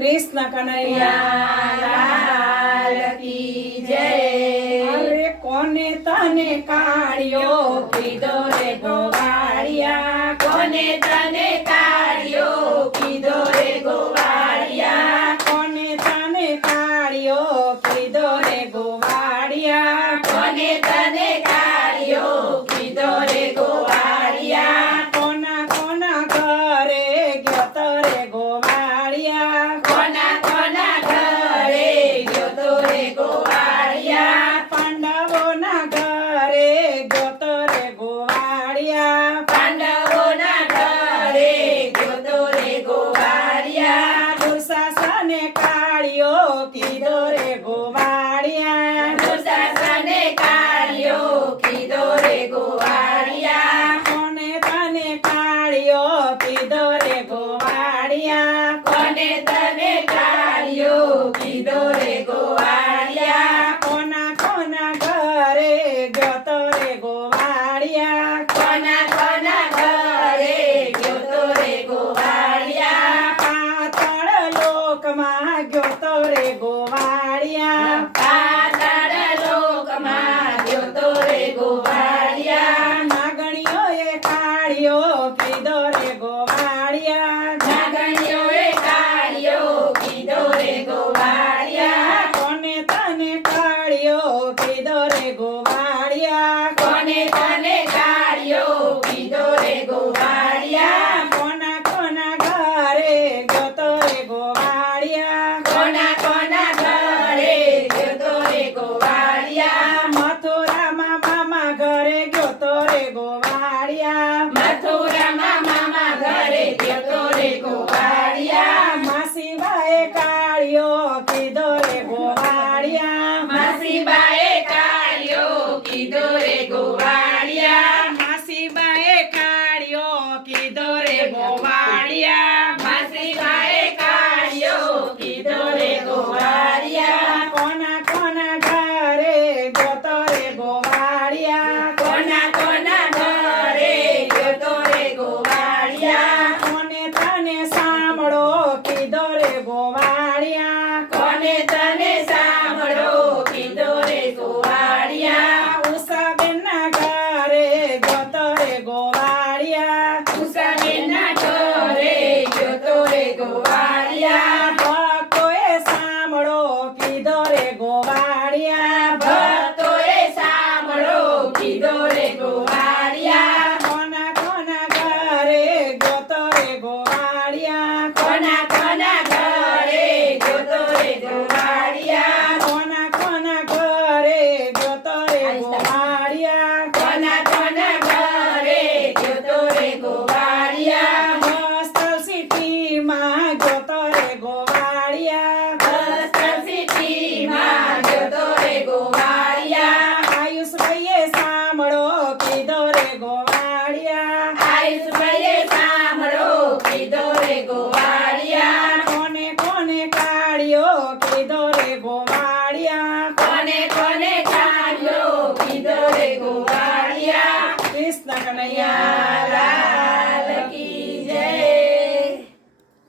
કૃષ્ણ કનૈયા લાલ કી જય। અરે કોને તને કાઢ્યો કીધો રે ગોવાળિયા, કોને તને કાઢ્યો કીધો રે ગોવાળિયા, કોને તને કાઢ્યો કીધો રે ગોવાળિયા, કોને તને કાઢ્યો કીધો રે ગોવાળિયા, કોના કોના ઘરે ગયો તો રે ગોવાળિયા, કોના કોના ઘરે ગયો તો રે ગોવાળિયા, પાંડવોના ઘરે ગયો તો રે ગોવાળિયા, પાંડવોના ઘરે ગયો તો રે ગોવાળિયા, દુશાસને કાઢ્યો કીધો રે ગોવાળિયા, દુશાસને કાઢ્યો કીધો રે ગોવાળિયા, કોને તને કાઢ્યો કીધો રે ગોવાળિયા, કોને તને કાઢ્યો કીધો રે ગોવાળિયા, કોના કોના ઘરે ગયો તો રે ગોવાળિયા, કોના કોના ઘરે ગયો તો રે ગોવાળિયા, પાતાળ લોકમાં ગયો તો રે ગોવાળિયા, પાતાળ લોકમાં ગયો તો રે ગોવાળિયા, નાગણીઓએ કાઢ્યો કીધો રે ગોવાળિયા, નાગણીઓએ કાઢ્યો કીધો રે ગોવાળિયા, કોને તને કાઢ્યો કીધો રે ગોવાળિયા, કોને તને કાઢ્યો કીધો રે ગોવાળિયા, કોના કોના ઘરે ગયો તો રે ગોવાળિયા, કોના કોના ઘરે ગયો તો રે ગોવાળિયા, મથુરામાં મામા ઘરે ગયો તો રે ગોવાળિયા, મથુરામાં મામા ઘરે ગયો તો રે ગોવાળિયા, માસીબાએ કાઢ્યો કીધો રે ગોવાળિયા, માસીબાએ કાઢ્યો કીધો રે ગોવાળિયા, માસીબાએ કાઢ્યો કીધો રે ગોવાળિયા, માસીબાએ કાઢ્યો કીધો રે ગોવાળિયા, કોના કોના ઘરે ગયો તો રે ગોવાળિયા, કોના કોના ઘરે ગયો તો રે ગોવાળિયા, કોને તને સાંભળો કીધો રે ગોવાળિયા, કોને તને સાંભળો કીધો રે ગોવાળિયા, ઉષાબેનના ઘરે ગયો તો રે ગોવાળિયા, ઉષાબેનના ઘરે ગયો તો રે ગોવાળિયા, ભક્તોએ સાંભળો કીધો રે ગોવાળિયા, ભક્તોએ સાંભળો કીધો રે ગોવાળિયા, કોના કોના ઘરે ગયો તો રે ગોવાળિયા, કોના કોના ઘરે ગયો તો રે ગોવાળિયા, કોના કોના ઘરે ગયો તો રે ગોવાળિયા, કોના કોના ઘરે ગયો તો રે ગોવાળિયા, હોસ્ટેલ સિટીમાં ગયો તો રે ગોવાળિયા, હોસ્ટેલ સિટીમાં ગયો તો રે ગોવાળિયા, આયુષભાઈએ સાંભળો કીધો રે ગોવાળિયા, આયુષભાઈએ સાંભળો કીધો રે ગોવાળિયા, કોને કોને કાઢ્યો કીધો રે ગોવાળિયા,